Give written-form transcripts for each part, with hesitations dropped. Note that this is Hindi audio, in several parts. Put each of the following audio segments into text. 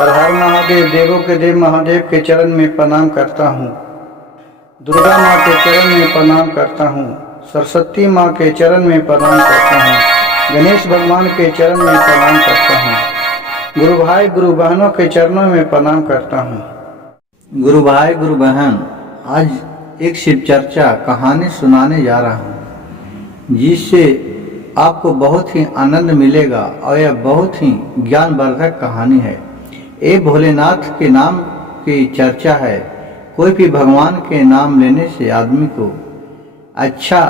हर हर महादेव, देवों के देव महादेव के चरण में प्रणाम करता हूँ। दुर्गा माँ के चरण में प्रणाम करता हूँ। सरस्वती माँ के चरण में प्रणाम करता हूँ। गणेश भगवान के चरण में प्रणाम करता हूँ। गुरु भाई गुरु बहनों के चरणों में प्रणाम करता हूँ। गुरु भाई गुरु बहन, आज एक शिव चर्चा कहानी सुनाने जा रहा हूँ, जिससे आपको बहुत ही आनंद मिलेगा और यह बहुत ही ज्ञानवर्धक कहानी है। ये भोलेनाथ के नाम की चर्चा है। कोई भी भगवान के नाम लेने से आदमी को अच्छा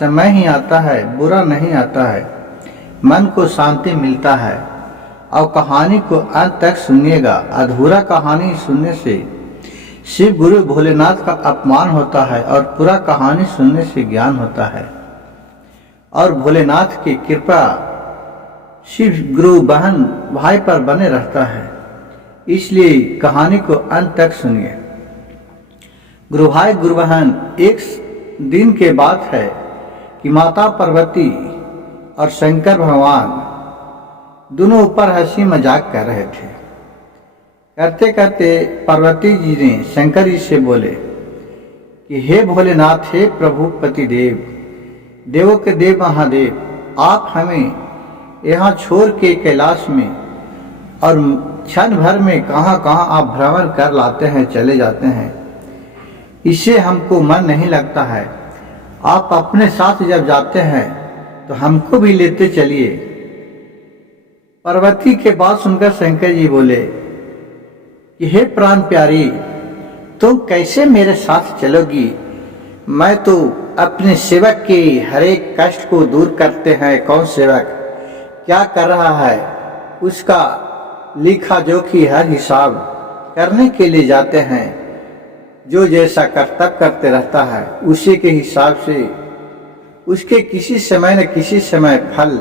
समय ही आता है, बुरा नहीं आता है, मन को शांति मिलता है। और कहानी को अंत तक सुनिएगा। अधूरा कहानी सुनने से शिव गुरु भोलेनाथ का अपमान होता है और पूरा कहानी सुनने से ज्ञान होता है और भोलेनाथ की कृपा शिव गुरु बहन भाई पर बने रहता है। इसलिए कहानी को अंत तक सुनिए। गुरु भाई गुरु बहन, एक दिन के बात है कि माता पार्वती और शंकर भगवान दोनों ऊपर हंसी मजाक कर रहे थे। करते करते पार्वती जी ने शंकर जी से बोले कि हे भोलेनाथ, हे प्रभु पतिदेव, देवों के देव महादेव, आप हमें यहाँ छोड़ के कैलाश में और क्षण भर में कहाँ कहाँ आप भ्रमण कर लाते हैं, चले जाते हैं। इससे हमको मन नहीं लगता है। आप अपने साथ जब जाते हैं तो हमको भी लेते चलिए। पार्वती के बात सुनकर शंकर जी बोले कि हे प्राण प्यारी, तुम कैसे मेरे साथ चलोगी? मैं तो अपने सेवक के हर एक कष्ट को दूर करते हैं। कौन सेवक क्या कर रहा है उसका लिखा जोखी हर हिसाब करने के लिए जाते हैं। जो जैसा कर्तव्य करते रहता है उसी के हिसाब से उसके किसी समय न किसी समय फल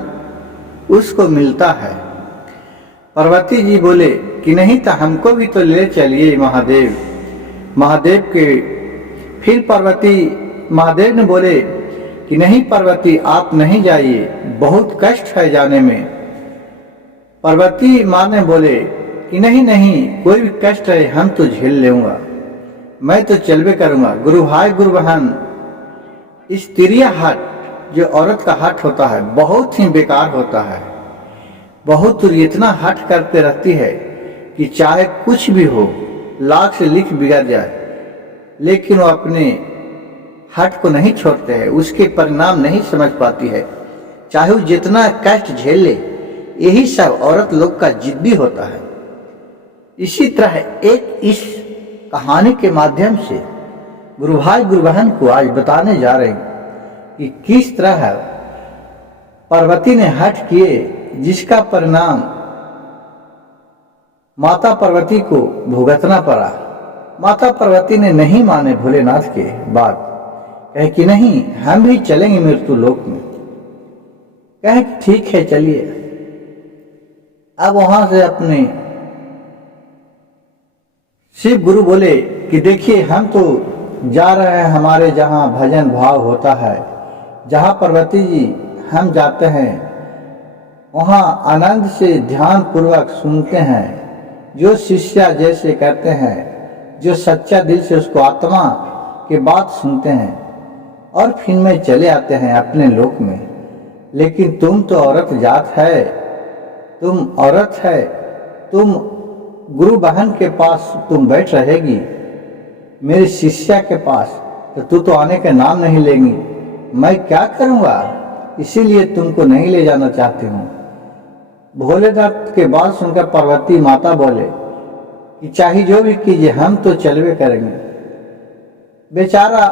उसको मिलता है। पार्वती जी बोले कि नहीं तो हमको भी तो ले चलिए महादेव। महादेव के फिर पार्वती महादेव ने बोले कि नहीं पार्वती, आप नहीं जाइए, बहुत कष्ट है जाने में। पार्वती माँ ने बोले कि नहीं नहीं, कोई भी कष्ट है हम तो झेल लेऊंगा, मैं तो चलबे करूंगा। गुरु भाई गुरु बहन, स्त्रिया हट जो औरत का हट होता है बहुत ही बेकार होता है। बहुत इतना हट करते रहती है कि चाहे कुछ भी हो, लाख से लिख बिगड़ जाए, लेकिन वो अपने हट को नहीं छोड़ते हैं, उसके परिणाम नहीं समझ पाती है। चाहे वो जितना कष्ट झेल ले, यही सब औरत लोग का जिद्दी होता है। इसी तरह एक इस कहानी के माध्यम से गुरु भाई गुरु बहन को आज बताने जा रहे हैं कि किस तरह पार्वती ने हठ किए, जिसका परिणाम माता पार्वती को भुगतना पड़ा। माता पार्वती ने नहीं माने भोलेनाथ के बात, कहे कि नहीं हम भी चलेंगे मृत्यु लोक में। कहे कि ठीक है चलिए। अब वहां से अपने शिव गुरु बोले कि देखिए हम तो जा रहे हैं हमारे जहाँ भजन भाव होता है, जहाँ पार्वती जी हम जाते हैं वहाँ आनंद से ध्यान पूर्वक सुनते हैं। जो शिष्या जैसे करते हैं, जो सच्चा दिल से उसको आत्मा के बात सुनते हैं और फिर में चले आते हैं अपने लोक में। लेकिन तुम तो औरत जात है, तुम औरत है, तुम गुरु बहन के पास तुम बैठ रहेगी, मेरी शिष्या के पास तो तू तो आने का नाम नहीं लेंगी। मैं क्या करूँगा, इसीलिए तुमको नहीं ले जाना चाहती हूँ। भोलेनाथ के बात सुनकर पार्वती माता बोले कि चाहे जो भी कीजिए हम तो चलवे करेंगे। बेचारा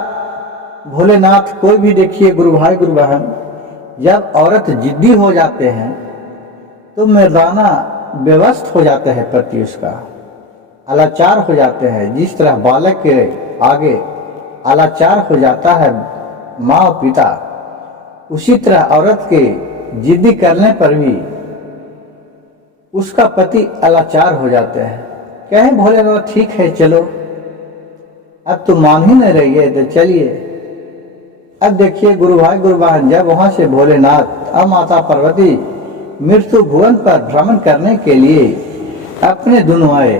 भोलेनाथ, कोई भी देखिए गुरु भाई गुरु बहन, जब औरत जिद्दी हो जाते हैं तो मर्दाना व्यवस्थ हो जाता है, प्रति उसका अलाचार हो जाते हैं। जिस तरह बालक के आगे अलाचार हो जाता है माँ और पिता, उसी तरह औरत के जिद्दी करने पर भी उसका पति अलाचार हो जाते हैं। कहें भोलेनाथ ठीक है चलो, अब तो मान ही नहीं रही है तो चलिए। अब देखिए गुरु भाई गुरु बहन, जब वहां से भोलेनाथ और माता पार्वती मृत्यु भुवन पर भ्रमण करने के लिए अपने दोनों आए।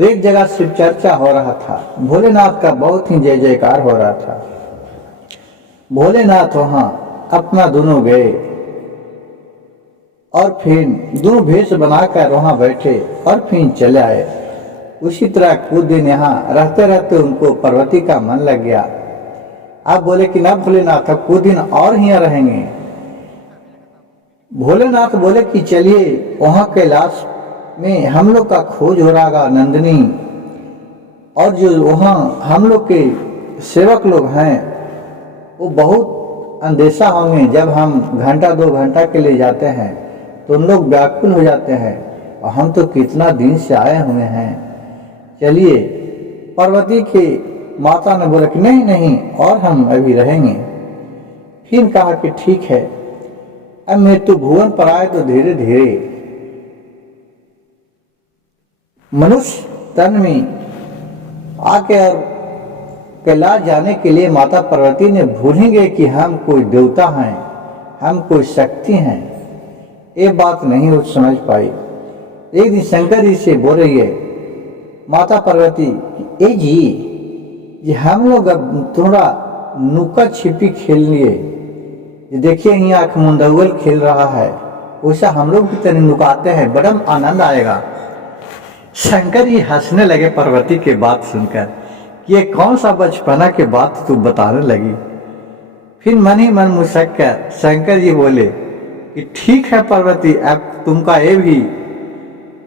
एक जगह शिव चर्चा हो रहा था। भोलेनाथ का बहुत ही जय जयकार हो रहा था। भोलेनाथ वहां अपना दोनों गए और फिर दोनों भेष बनाकर वहां बैठे और फिर चले आए। उसी तरह कुछ दिन यहाँ रहते रहते उनको पार्वती का मन लग गया। आप बोले कि ना भोलेनाथ, अब कुछ दिन और यहाँ रहेंगे। भोलेनाथ बोले कि चलिए, वहां कैलाश में हम लोग का खोज हो रहा नंदिनी, और जो वहाँ हम लोग के सेवक लोग हैं वो बहुत अंदेशा होंगे। जब हम घंटा 2 घंटा के लिए जाते हैं तो उन लोग व्याकुल हो जाते हैं, और हम तो कितना दिन से आए हुए हैं। चलिए, पार्वती की माता ने बोला कि नहीं नहीं, और हम अभी रहेंगे। फिर कहा कि ठीक है, अब मृत्यु भुवन पर आए तो धीरे धीरे मनुष्य तन में आके और कैलाश जाने के लिए माता पार्वती ने भूल ही गए कि हम कोई देवता हैं, हम कोई शक्ति हैं। ये बात नहीं वो समझ पाई। एक दिन शंकर जी से बोल रही है माता पार्वती, ए जी हम लोग अब थोड़ा नुका छिपी खेल लिए, देखिए यहाँ आँख मुंडौल खेल रहा है, वैसा हम लोग भी तरह नुकाते हैं, बड़ा आनंद आएगा। शंकर जी हंसने लगे पार्वती की बात सुनकर कि ये कौन सा बचपना के बात तू बताने लगी। फिर मन ही मन मुस्क कर शंकर जी बोले कि ठीक है पार्वती, अब तुमका ये भी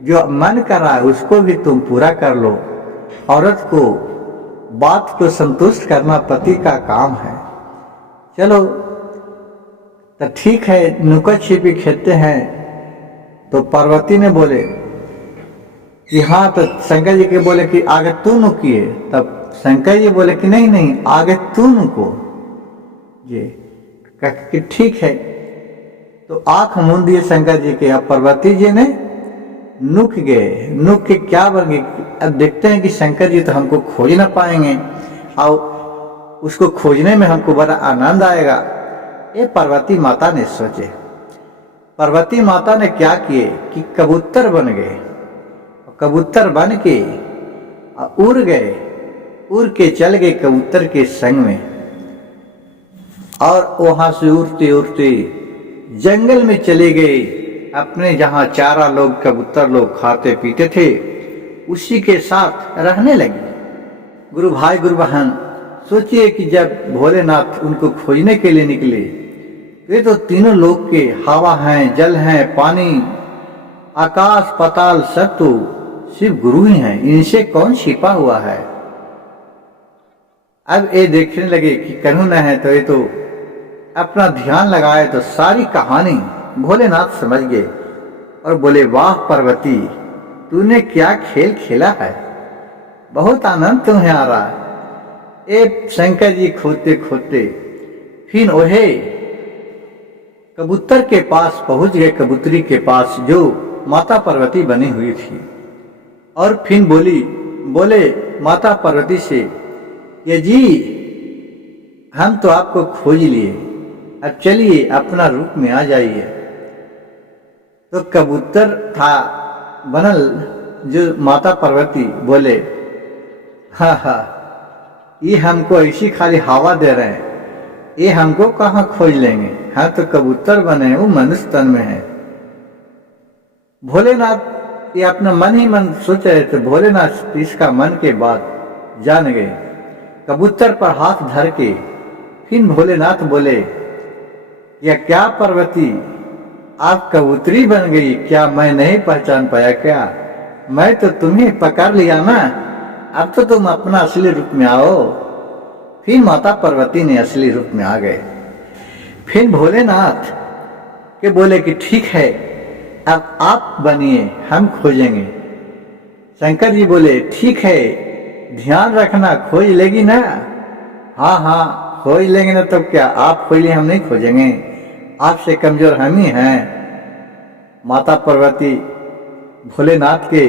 जो मन कर रहा है उसको भी तुम पूरा कर लो। औरत को बात को संतुष्ट करना पति का काम है। चलो तो ठीक है, नुका छिपी खेलते हैं। तो पार्वती ने बोले कि हाँ, तो शंकर जी के बोले कि आगे तू नुकिए। तब शंकर जी बोले कि नहीं नहीं, आगे तू नुको ये कि ठीक है। तो आंख मूंद दिए शंकर जी के। अब पार्वती जी ने नुक गए। नुक के क्या बन गए, अब देखते हैं कि शंकर जी तो हमको खोज ना पाएंगे और उसको खोजने में हमको बड़ा आनंद आएगा। ये पार्वती माता ने सोचे। पार्वती माता ने क्या किए कि कबूतर बन गए। कबूतर बन के उड़ गए, उड़ के चल गए कबूतर के संग में, और वहां से उड़ते उड़ते जंगल में चले गए। अपने जहां चारा लोग कबूतर लोग खाते पीते थे उसी के साथ रहने लगे। गुरु भाई गुरु बहन, सोचिए कि जब भोलेनाथ उनको खोजने के लिए निकले, ये तो तीनों लोग के हवा हैं, जल हैं, पानी, आकाश पाताल सब तो शिव गुरु ही हैं, इनसे कौन छिपा हुआ है। अब ये देखने लगे कि कन्हू न है, तो ये तो अपना ध्यान लगाए तो सारी कहानी भोलेनाथ समझ गए और बोले, वाह पार्वती, तूने क्या खेल खेला है, बहुत आनंद तुम्हें आ रहा है। ए शंकर जी खोदते खोदते फिर ओहे कबूतर के पास पहुंच गए, कबूतरी के पास जो माता पार्वती बनी हुई थी, और फिर बोले माता पार्वती से, ये जी हम तो आपको खोज लिए, अब चलिए अपना रूप में आ जाइए। तो कबूतर था बनल जो माता पार्वती बोले, हाँ हाँ, ये हमको ऐसी खाली हवा दे रहे हैं, ये हमको कहाँ खोज लेंगे, हाँ तो कबूतर बने, वो मनुष्य तन में है। भोलेनाथ ये अपना मन ही मन सोच रहे थे। भोलेनाथ इसका मन के बात जान गए। कबूतर पर हाथ धर के फिर भोलेनाथ बोले, या क्या पार्वती, आप कबूतरी बन गई क्या, मैं नहीं पहचान पाया क्या, मैं तो तुम्हें पकड़ लिया ना, अब तो तुम अपना असली रूप में आओ। फिर माता पार्वती ने असली रूप में आ गए। फिर भोलेनाथ के बोले कि ठीक है, अब आप बनिए, हम खोजेंगे। शंकर जी बोले, ठीक है, ध्यान रखना, खोज लेगी ना। हाँ हाँ, खोज लेंगे ना, तो क्या आप खोज ले, हम नहीं खोजेंगे, आपसे कमजोर हम ही हैं। माता पार्वती भोलेनाथ के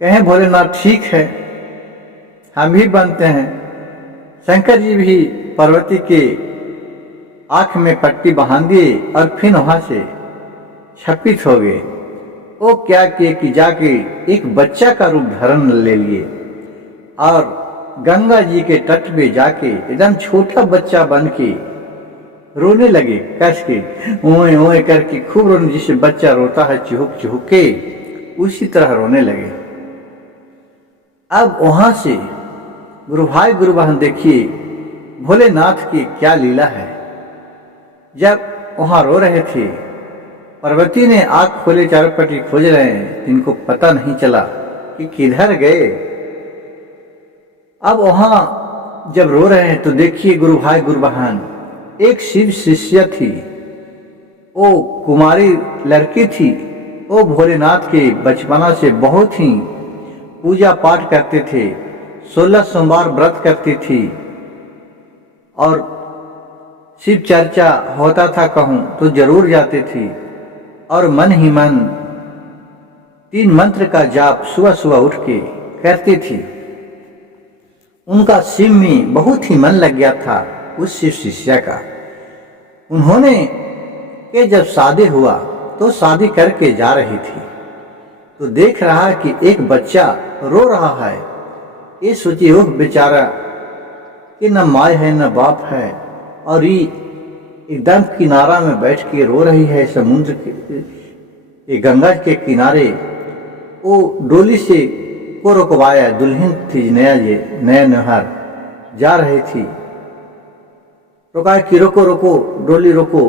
कहें, भोलेनाथ ठीक है, हम भी बनते हैं। शंकर जी भी पार्वती के आंख में पट्टी बांध दिए और फिर वहां से छपित हो गए। वो क्या किए कि जाके एक बच्चा का रूप धारण ले लिए और गंगा जी के तट पे जाके एकदम छोटा बच्चा बन के रोने लगे, कस के ओए ओए करके खूब रोने, जिससे बच्चा रोता है चिहुक चिहुक के, उसी तरह रोने लगे। अब वहां से गुरु भाई गुरु बहन देखिए भोलेनाथ की क्या लीला है। जब वहां रो रहे थे, पार्वती ने आंख खोले, चारों पट्टी खोज रहे हैं, इनको पता नहीं चला कि किधर गए। अब वहां जब रो रहे हैं तो देखिए गुरु भाई गुरु बहन, एक शिव शिष्य थी, वो कुमारी लड़की थी, वो भोलेनाथ के बचपना से बहुत ही पूजा पाठ करते थे, 16 सोमवार व्रत करती थी और शिव चर्चा होता था कहूं तो जरूर जाती थी और मन ही मन 3 मंत्र का जाप सुबह सुबह उठ के करती थी। उनका शिव में बहुत ही मन लग गया था उस शिव शिष्या का। उन्होंने के जब शादी हुआ तो शादी करके जा रही थी तो देख रहा कि एक बच्चा रो रहा है। ये सोची ओह बेचारा कि न माँ है न बाप है और ये एकदम किनारा में बैठ के रो रही है समुद्र के गंगा के किनारे। वो डोली से को रुकवाया, दुल्हन थी नया नहर जा रही थी, रुका कि रोको रोको डोली रोको।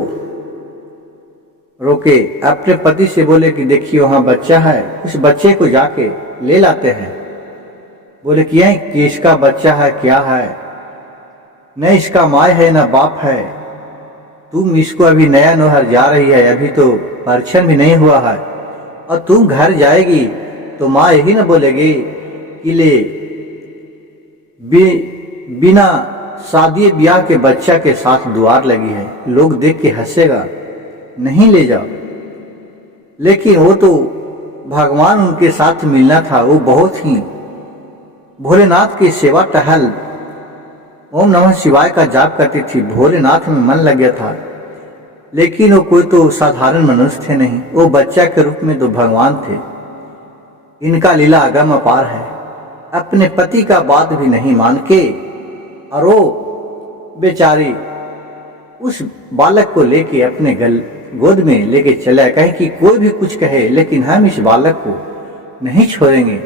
रोके अपने पति से बोले कि देखिए वहां बच्चा है, उस बच्चे को जाके ले लाते हैं। बोले कि इसका बच्चा है क्या है, न इसका माँ है न बाप है, तुम इसको अभी नया नहर जा रही है, अभी तो परीक्षण भी नहीं हुआ है और तुम घर जाएगी तो माँ यही न बोलेगी कि ले बिना शादी ब्याह के बच्चा के साथ दुआर लगी है, लोग देख के हंसेगा, नहीं ले जाओ। लेकिन वो तो भगवान उनके साथ मिलना था, वो बहुत ही भोलेनाथ की सेवा टहल ओम नमः शिवाय का जाप करती थी, भोलेनाथ में मन लग गया था। लेकिन वो कोई तो साधारण मनुष्य थे नहीं, वो बच्चा के रूप में तो भगवान थे। इनका लीला अगम अपार है। अपने पति का बात भी नहीं मान के और वो बेचारी उस बालक को लेके अपने गोद में लेके चला, कहे कि कोई भी कुछ कहे लेकिन हम इस बालक को नहीं छोड़ेंगे।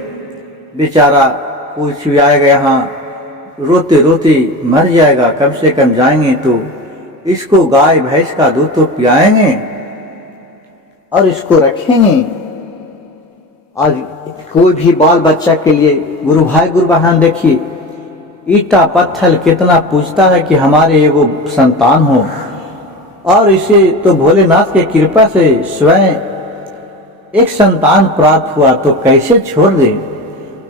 बेचारा कुछ भी आएगा यहाँ रोते रोते मर जाएगा, कम से कम जाएंगे तो इसको गाय भैंस का दूध तो पियाएंगे और इसको रखेंगे। आज कोई भी बाल बच्चा के लिए गुरु भाई गुरु बहन देखिए ईटा पत्थर कितना पूछता है कि हमारे एगो संतान हो, और इसे तो भोलेनाथ के कृपा से स्वयं एक संतान प्राप्त हुआ तो कैसे छोड़ दे।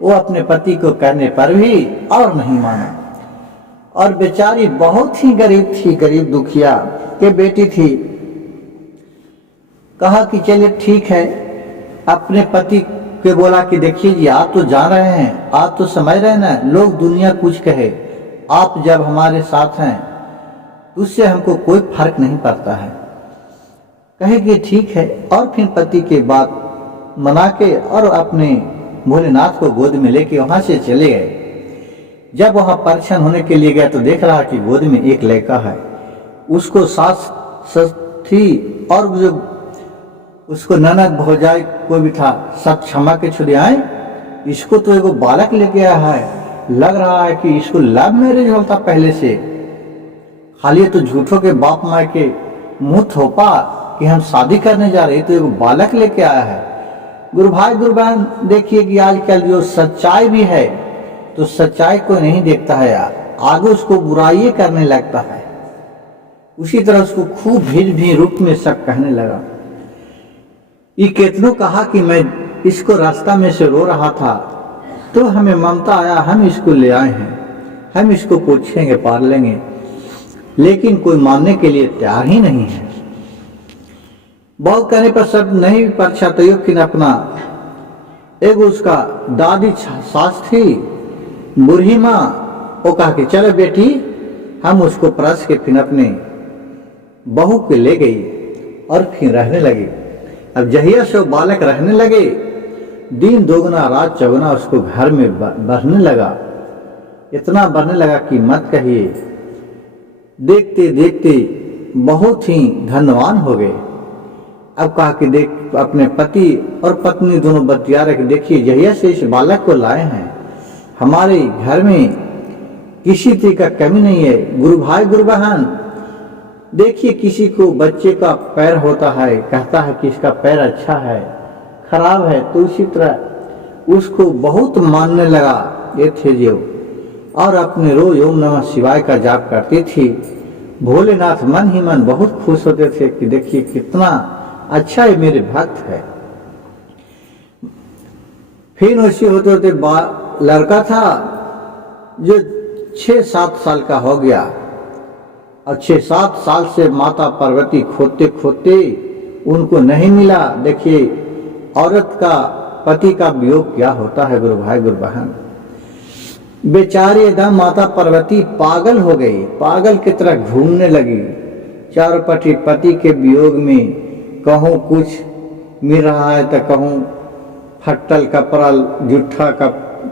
वो अपने पति को कहने पर भी और नहीं माना। और बेचारी बहुत ही गरीब थी, गरीब दुखिया के बेटी थी। कहा कि चलिए ठीक है, अपने पति के बोला कि देखिए जी आप तो जा रहे हैं, आप तो समझ रहे हैं ना, लोग दुनिया कुछ कहे, आप जब हमारे साथ हैं तो उससे हमको कोई फर्क नहीं पड़ता है। कहे कि ठीक है, और फिर पति के बात मना के और अपने भोलेनाथ को गोद में लेके वहां से चले गए। जब वहां परीक्षण होने के लिए गया तो देख रहा कि गोद में एक लड़का है, उसको सास थी और जो उसको ननद भौजाई कोई भी था सब क्षमा के छुड़े आए। इसको तो एगो बालक लेके आया है, लग रहा है कि इसको लव मैरिज होता पहले से, खाली तो झूठों के बाप माँ के मुंह थोपा कि हम शादी करने जा रहे, तो एगो बालक लेके आया है। गुरु भाई गुरु बहन देखिए कि आजकल जो सच्चाई भी है तो सच्चाई को नहीं देखता है, आगे उसको बुराई करने लगता है। उसी तरह उसको खूब भी रूप में सब कहने लगा। ये कितनों कहा कि मैं इसको रास्ता में से रो रहा था तो हमें ममता आया, हम इसको ले आए हैं, हम इसको पूछेंगे पाल लेंगे, लेकिन कोई मानने के लिए तैयार ही नहीं है। बहुत कहने पर सब नहीं परीक्षा तो फिर अपना एक उसका दादी सास थी बूढ़ी माँ, वो कहा कि चलो बेटी हम उसको परस के फिर अपने बहू के ले गई और फिर रहने लगी। अब जहिया से वो बालक रहने लगे, दिन दोगुना रात चौगुना उसको घर में बढ़ने लगा, इतना बढ़ने लगा कि मत कहिए। देखते देखते बहुत ही धनवान हो गए। अब कहा कि देख, अपने पति और पत्नी दोनों बतिया रहे, देखिए जहिया से इस बालक को लाए हैं हमारे घर में किसी तरह का कमी नहीं है। गुरु भाई गुरु बहन, देखिए किसी को बच्चे का पैर होता है, कहता है कि इसका पैर अच्छा है, खराब है, तो उसी तरह उसको बहुत मानने लगा ये थे जो, और अपने रोज ओम नमः शिवाय का जाप करती थी। भोलेनाथ मन ही मन बहुत खुश होते थे कि देखिए कितना अच्छा है मेरे भक्त है। फिर उसी होते होते लड़का था जो 6-7 साल का हो गया, और 6-7 साल से माता पार्वती खोदते खोदते उनको नहीं मिला। देखिए औरत का पति का वियोग क्या होता है गुरु भाई गुरु बहन। बेचारी एकदम माता पार्वती पागल हो गई, पागल की तरह घूमने लगी चारों पटी। पति के वियोग में कहूँ कुछ मिल रहा है तो कहूँ फट्टल कपड़ा जूठा का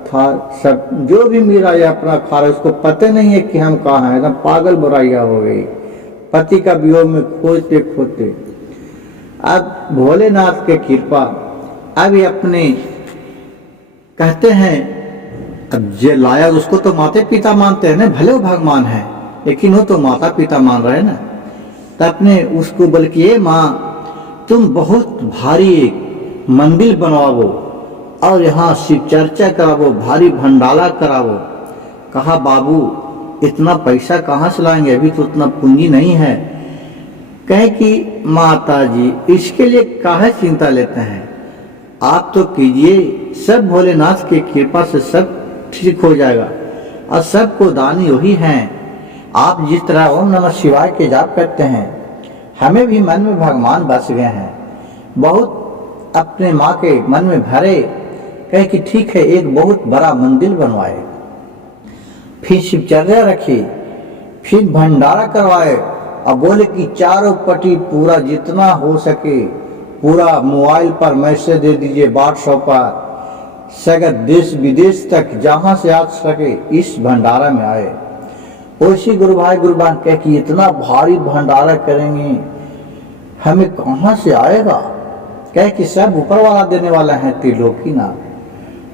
था, सब जो भी मिल रहा है अपना खा रहा, उसको पता नहीं है कि हम कहाँ हैं। एकदम पागल बुराइया हो गई पति का वियोग में खोजते खोजते। अब भोलेनाथ के कृपा, अभी अपने कहते हैं अब जे लाया उसको तो माता पिता मानते हैं ना, भले वो भगवान है लेकिन वो तो माता पिता मान रहे हैं ना। तो अपने उसको बल्कि ये माँ तुम बहुत भारी एक मंदिर बनवाओ और यहाँ शिव चर्चा करावो, भारी भंडारा करावो। कहा बाबू इतना पैसा कहाँ से लाएंगे, अभी तो उतना पूंजी नहीं है। कहे कि माता जी इसके लिए काहे चिंता लेते हैं, आप तो कीजिए, सब भोलेनाथ की कृपा से सब ठीक हो जाएगा, और सबको दानी वही हैं। आप जिस तरह ओम नमः शिवाय के जाप करते हैं, हमें भी मन में भगवान बस गए हैं, बहुत अपने माँ के मन में भरे। कहे कि ठीक है एक बहुत बड़ा मंदिर बनवाए, फिर शिवचर्या रखी, फिर भंडारा करवाए, और बोले कि चारों पट्टी पूरा जितना हो सके पूरा मोबाइल पर मैसेज दे दीजिए, व्हाट्सएप पर, सगर देश विदेश तक जहां से आ सके इस भंडारा में आए। ओसी गुरु भाई गुरु बहन कह कि इतना भारी भंडारा करेंगे हमें कहां से आएगा। कह कि सब ऊपर वाला देने वाला है त्रिलोकी ना।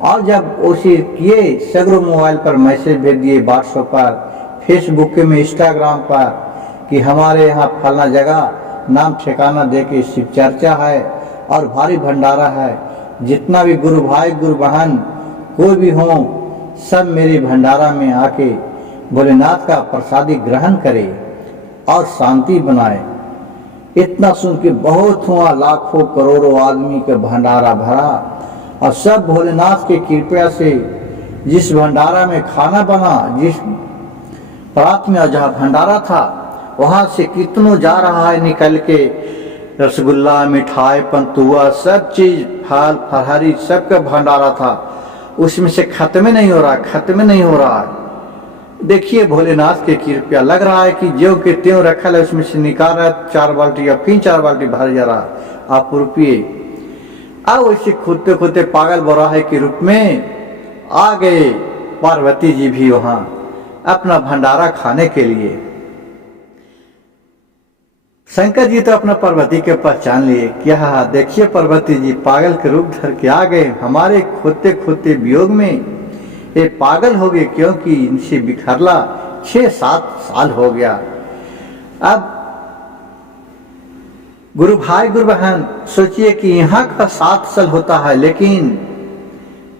और जब ओसी किए सगरों मोबाइल पर मैसेज भेज दिए, व्हाट्सएप पर, फेसबुक में, इंस्टाग्राम पर कि हमारे यहाँ फलना जगह नाम ठिकाना दे के शिव चर्चा है और भारी भंडारा है, जितना भी गुरु भाई गुरु बहन कोई भी हो सब मेरे भंडारा में आके भोलेनाथ का प्रसादी ग्रहण करे और शांति बनाए। इतना सुन के बहुत हुआ, लाखों करोड़ों आदमी के भंडारा भरा, और सब भोलेनाथ के कृपा से जिस भंडारा में खाना बना, जिस प्रात में जहाँ भंडारा था वहां से कितनों जा रहा है निकल के, रसगुल्ला, मिठाई, पंतुआ, सब चीज, फल फलहारी सबका भंडारा था, उसमें से खत्म नहीं हो रहा, खत्म नहीं हो रहा है। देखिए भोलेनाथ के कृपया, लग रहा है कि जो के त्यों रखल है उसमें से निकाल रहा है 4 बाल्टी या फिर 4 बाल्टी भर जा रहा। आप रुपये अब वैसे खुदते खुदते पागल बोरा है के रूप में आ गए पार्वती जी भी वहां अपना भंडारा खाने के लिए। शंकर जी तो अपना पार्वती के पहचान लिए, क्या देखिए पार्वती जी पागल के रूप धर के आ गए हमारे खोते खोते वियोग में। ये पागल हो गए क्योंकि इनसे बिखरला 6-7 साल हो गया। अब गुरु भाई गुरु बहन सोचिए कि यहाँ का 7 साल होता है लेकिन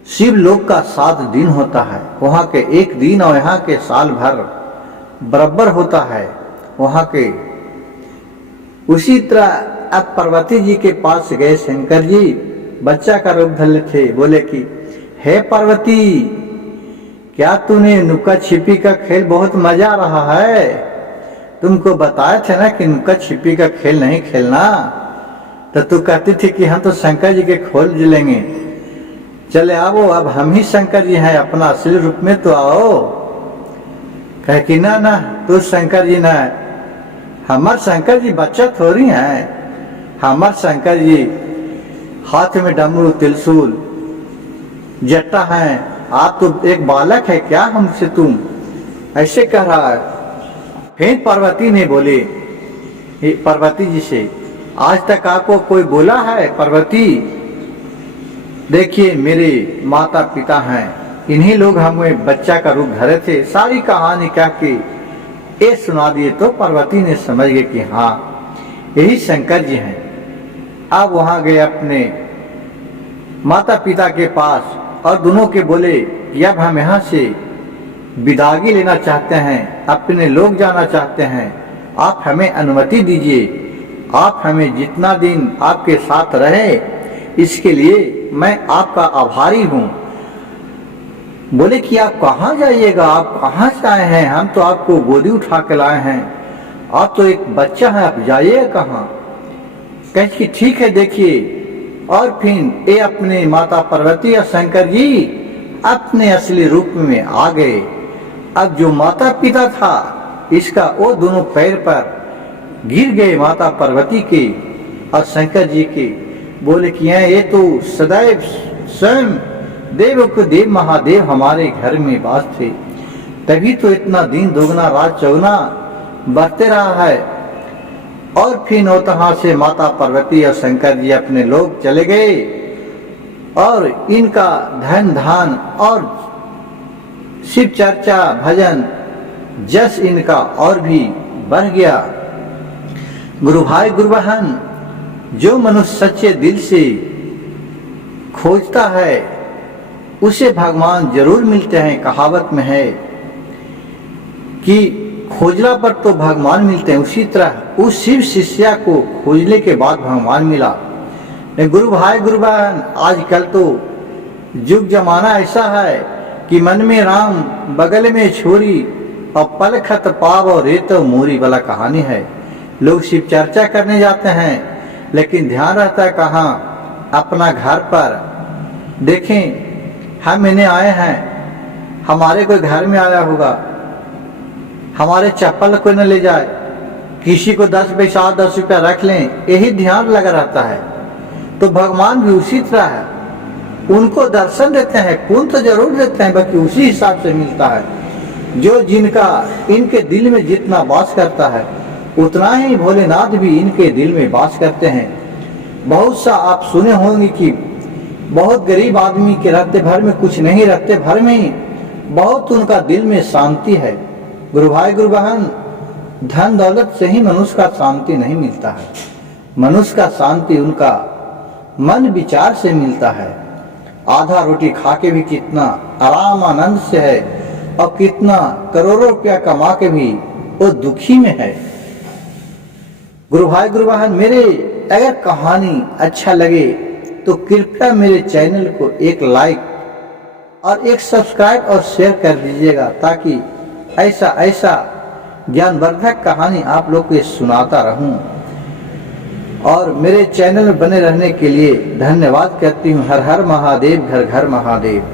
शिव लोक का 7 दिन होता है। वहां के 1 दिन और यहाँ के साल भर बराबर होता है वहां के। उसी तरह अब पार्वती जी के पास गए शंकर जी, बच्चा का रूप धर थे, बोले कि हे पार्वती क्या तूने नुक्का छिपी का खेल बहुत मजा आ रहा है, तुमको बताया थे ना कि नुक्का छिपी का खेल नहीं खेलना, तो तू कहती थी कि हम तो शंकर जी के खोल लेंगे, चले आओ अब हम ही शंकर जी हैं, अपना असली रूप में तो आओ। कहे कि ना ना तू शंकर जी ना, हमार शंकर जी बच्चा थोड़ी है, हमार शंकर जी हाथ में डमरू त्रिशूल जट्टा है, आप तो एक बालक है क्या हमसे तुम, ऐसे कह रहा है। फिर पार्वती ने बोले, पार्वती जी से, आज तक आपको कोई बोला है पार्वती? देखिए मेरे माता पिता हैं, इन्हीं लोग हमें बच्चा का रूप धरे थे। सारी कहानी कह के ये सुना दिए तो पार्वती ने समझ गए कि हाँ यही शंकर जी हैं। अब वहां गए अपने माता पिता के पास और दोनों के बोले कि अब हम यहाँ से विदागी लेना चाहते हैं, अपने लोग जाना चाहते हैं, आप हमें अनुमति दीजिए। आप हमें जितना दिन आपके साथ रहे इसके लिए मैं आपका आभारी हूँ। बोले कि आप कहाँ जाइएगा, आप कहाँ से आए हैं? हम तो आपको गोदी उठा के लाए हैं, आप तो एक बच्चा है, आप जाइए कहाँ? कहे कि ठीक है देखिए। और फिर ये अपने माता पार्वती और शंकर जी अपने असली रूप में आ गए। अब जो माता पिता था इसका वो दोनों पैर पर गिर गए, माता पार्वती के और शंकर जी के। बोले कि ये तो सदैव स्वयं देव को देव महादेव हमारे घर में वास थे, तभी तो इतना दिन दोगुना रात चौगुना बढ़ते रहा है। और फिर वहां से माता पार्वती और शंकर जी अपने लोग चले गए और इनका धन धान और शिव चर्चा भजन जस इनका और भी बढ़ गया। गुरु भाई गुरु बहन, जो मनुष्य सच्चे दिल से खोजता है उसे भगवान जरूर मिलते हैं। कहावत में है कि खोजना पर तो भगवान मिलते हैं, उसी तरह उस शिव शिष्या को खोजने के बाद भगवान मिला। गुरु भाई गुरु बहन, आजकल तो युग जमाना ऐसा है कि मन में राम बगल में छोरी और पलखत पाव और रेत मोरी वाला कहानी है। लोग शिव चर्चा करने जाते हैं लेकिन ध्यान रहता है कहाँ, अपना घर पर। देखें हम इन्हें आए हैं, हमारे कोई घर में आया होगा, हमारे चप्पल कोई न ले जाए, किसी को 10 पैसा 10 रुपया रख लें, यही ध्यान लगा रहता है। तो भगवान भी उसी तरह है, उनको दर्शन देते हैं, पुण्य तो जरूर देते हैं, बाकी उसी हिसाब से मिलता है। जो जिनका इनके दिल में जितना वास करता है उतना ही भोलेनाथ भी इनके दिल में वास करते हैं। बहुत सा आप सुने होंगे कि बहुत गरीब आदमी के रहते भर में कुछ नहीं, रहते भर में ही बहुत उनका दिल में शांति है। गुरु भाई गुरु बहन, धन दौलत से ही मनुष्य का शांति नहीं मिलता है। मनुष्य का शांति उनका मन विचार से मिलता है। आधा रोटी खा के भी कितना आराम आनंद से है और कितना करोड़ों रुपया कमा के भी वो दुखी में है। गुरु भाई गुरु बहन, मेरे अगर कहानी अच्छा लगे तो कृपया मेरे चैनल को एक लाइक और एक सब्सक्राइब और शेयर कर दीजिएगा, ताकि ऐसा ऐसा ज्ञानवर्धक कहानी आप लोग को सुनाता रहूं। और मेरे चैनल में बने रहने के लिए धन्यवाद करती हूँ। हर हर महादेव, घर घर महादेव।